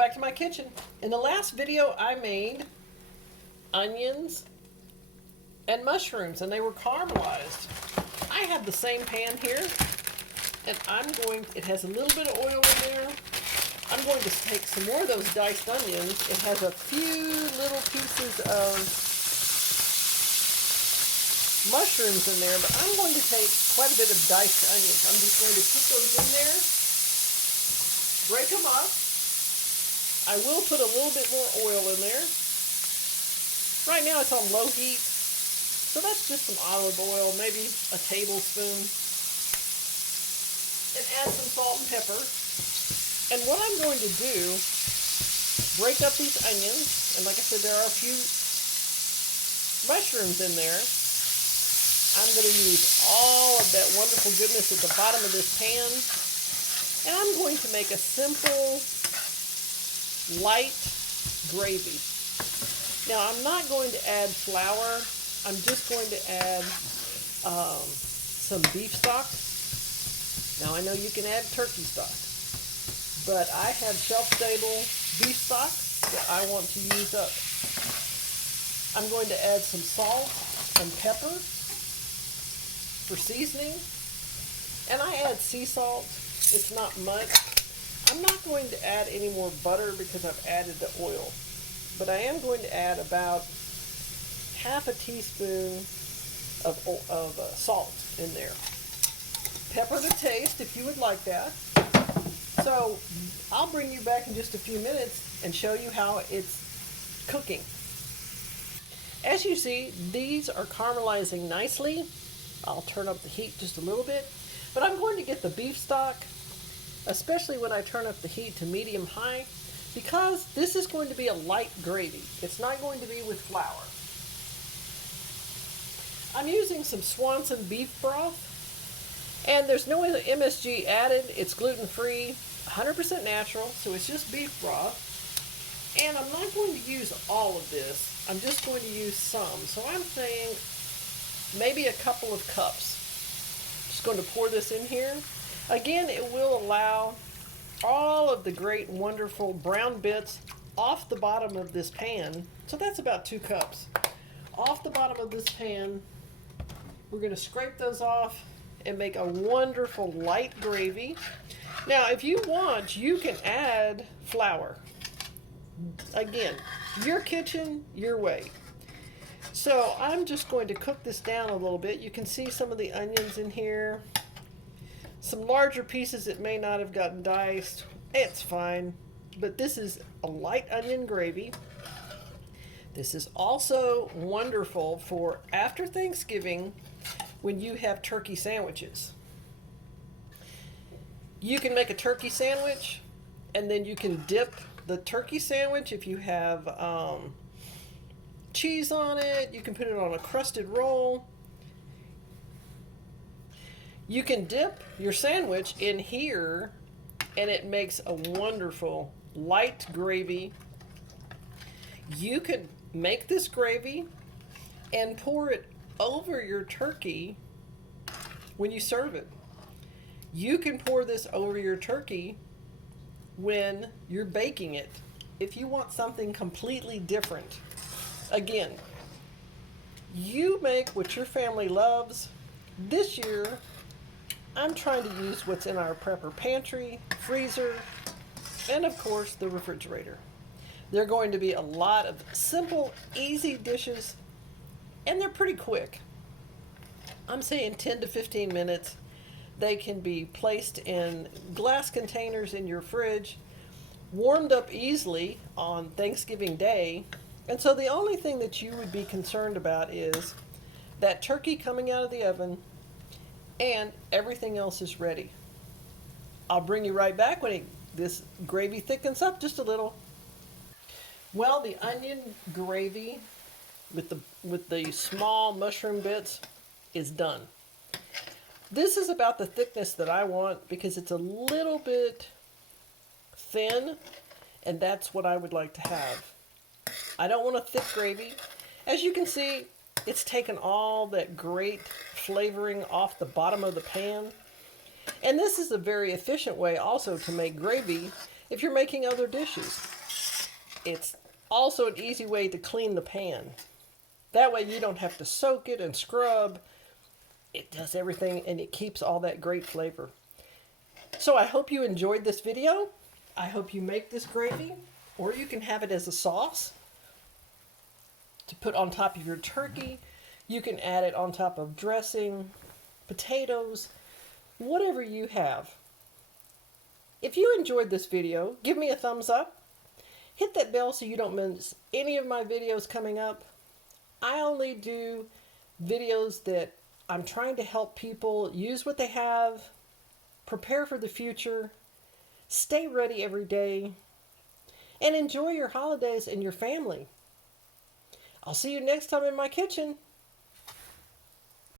back to my kitchen. In the last video I made onions and mushrooms and they were caramelized. I have the same pan here and it has a little bit of oil in there. I'm going to take some more of those diced onions. It has a few little pieces of mushrooms in there, but I'm going to take quite a bit of diced onions. I'm just going to put those in there, break them up. I will put a little bit more oil in there. Right now it's on low heat, so that's just some olive oil, maybe a tablespoon, and add some salt and pepper. And what I'm going to do, break up these onions, and like I said, there are a few mushrooms in there. I'm going to use all of that wonderful goodness at the bottom of this pan, and I'm going to make a simple, light gravy. Now, I'm not going to add flour. I'm just going to add some beef stock. Now, I know you can add turkey stock, but I have shelf-stable beef stock that I want to use up. I'm going to add some salt and pepper for seasoning, and I add sea salt. It's not much. I'm not going to add any more butter because I've added the oil, but I am going to add about half a teaspoon of salt in there. Pepper to taste if you would like that. So I'll bring you back in just a few minutes and show you how it's cooking. As you see, these are caramelizing nicely. I'll turn up the heat just a little bit, but I'm going to get the beef stock, especially when I turn up the heat to medium high, because this is going to be a light gravy. It's not going to be with flour. I'm using some Swanson beef broth, and there's no MSG added. It's gluten-free, 100% natural, so it's just beef broth. And I'm not going to use all of this. I'm just going to use some. So I'm saying maybe a couple of cups. Just going to pour this in here. Again, it will allow all of the great, wonderful brown bits off the bottom of this pan. So that's about 2 cups. Off the bottom of this pan, we're going to scrape those off and make a wonderful light gravy. Now, if you want, you can add flour. Again, your kitchen, your way. So I'm just going to cook this down a little bit. You can see some of the onions in here. Some larger pieces that may not have gotten diced. It's fine. But this is a light onion gravy. This is also wonderful for after Thanksgiving when you have turkey sandwiches. You can make a turkey sandwich and then you can dip the turkey sandwich, if you have cheese on it, you can put it on a crusted roll. You can dip your sandwich in here and it makes a wonderful light gravy. You could make this gravy and pour it over your turkey when you serve it. You can pour this over your turkey when you're baking it, if you want something completely different. Again, you make what your family loves. This year, I'm trying to use what's in our prepper pantry, freezer, and of course the refrigerator. There are going to be a lot of simple, easy dishes, and they're pretty quick. I'm saying 10 to 15 minutes. They can be placed in glass containers in your fridge, warmed up easily on Thanksgiving Day. And so the only thing that you would be concerned about is that turkey coming out of the oven and everything else is ready. I'll bring you right back when this gravy thickens up just a little. Well, the onion gravy with the small mushroom bits is done. This is about the thickness that I want because it's a little bit thin, and that's what I would like to have. I don't want a thick gravy. As you can see, it's taken all that great flavoring off the bottom of the pan. And this is a very efficient way also to make gravy if you're making other dishes. It's also an easy way to clean the pan. That way you don't have to soak it and scrub. It does everything and it keeps all that great flavor. So I hope you enjoyed this video. I hope you make this gravy, or you can have it as a sauce to put on top of your turkey. You can add it on top of dressing, potatoes, whatever you have. If you enjoyed this video, give me a thumbs up. Hit that bell so you don't miss any of my videos coming up. I only do videos that I'm trying to help people use what they have, prepare for the future, stay ready every day, and enjoy your holidays and your family. I'll see you next time in my kitchen.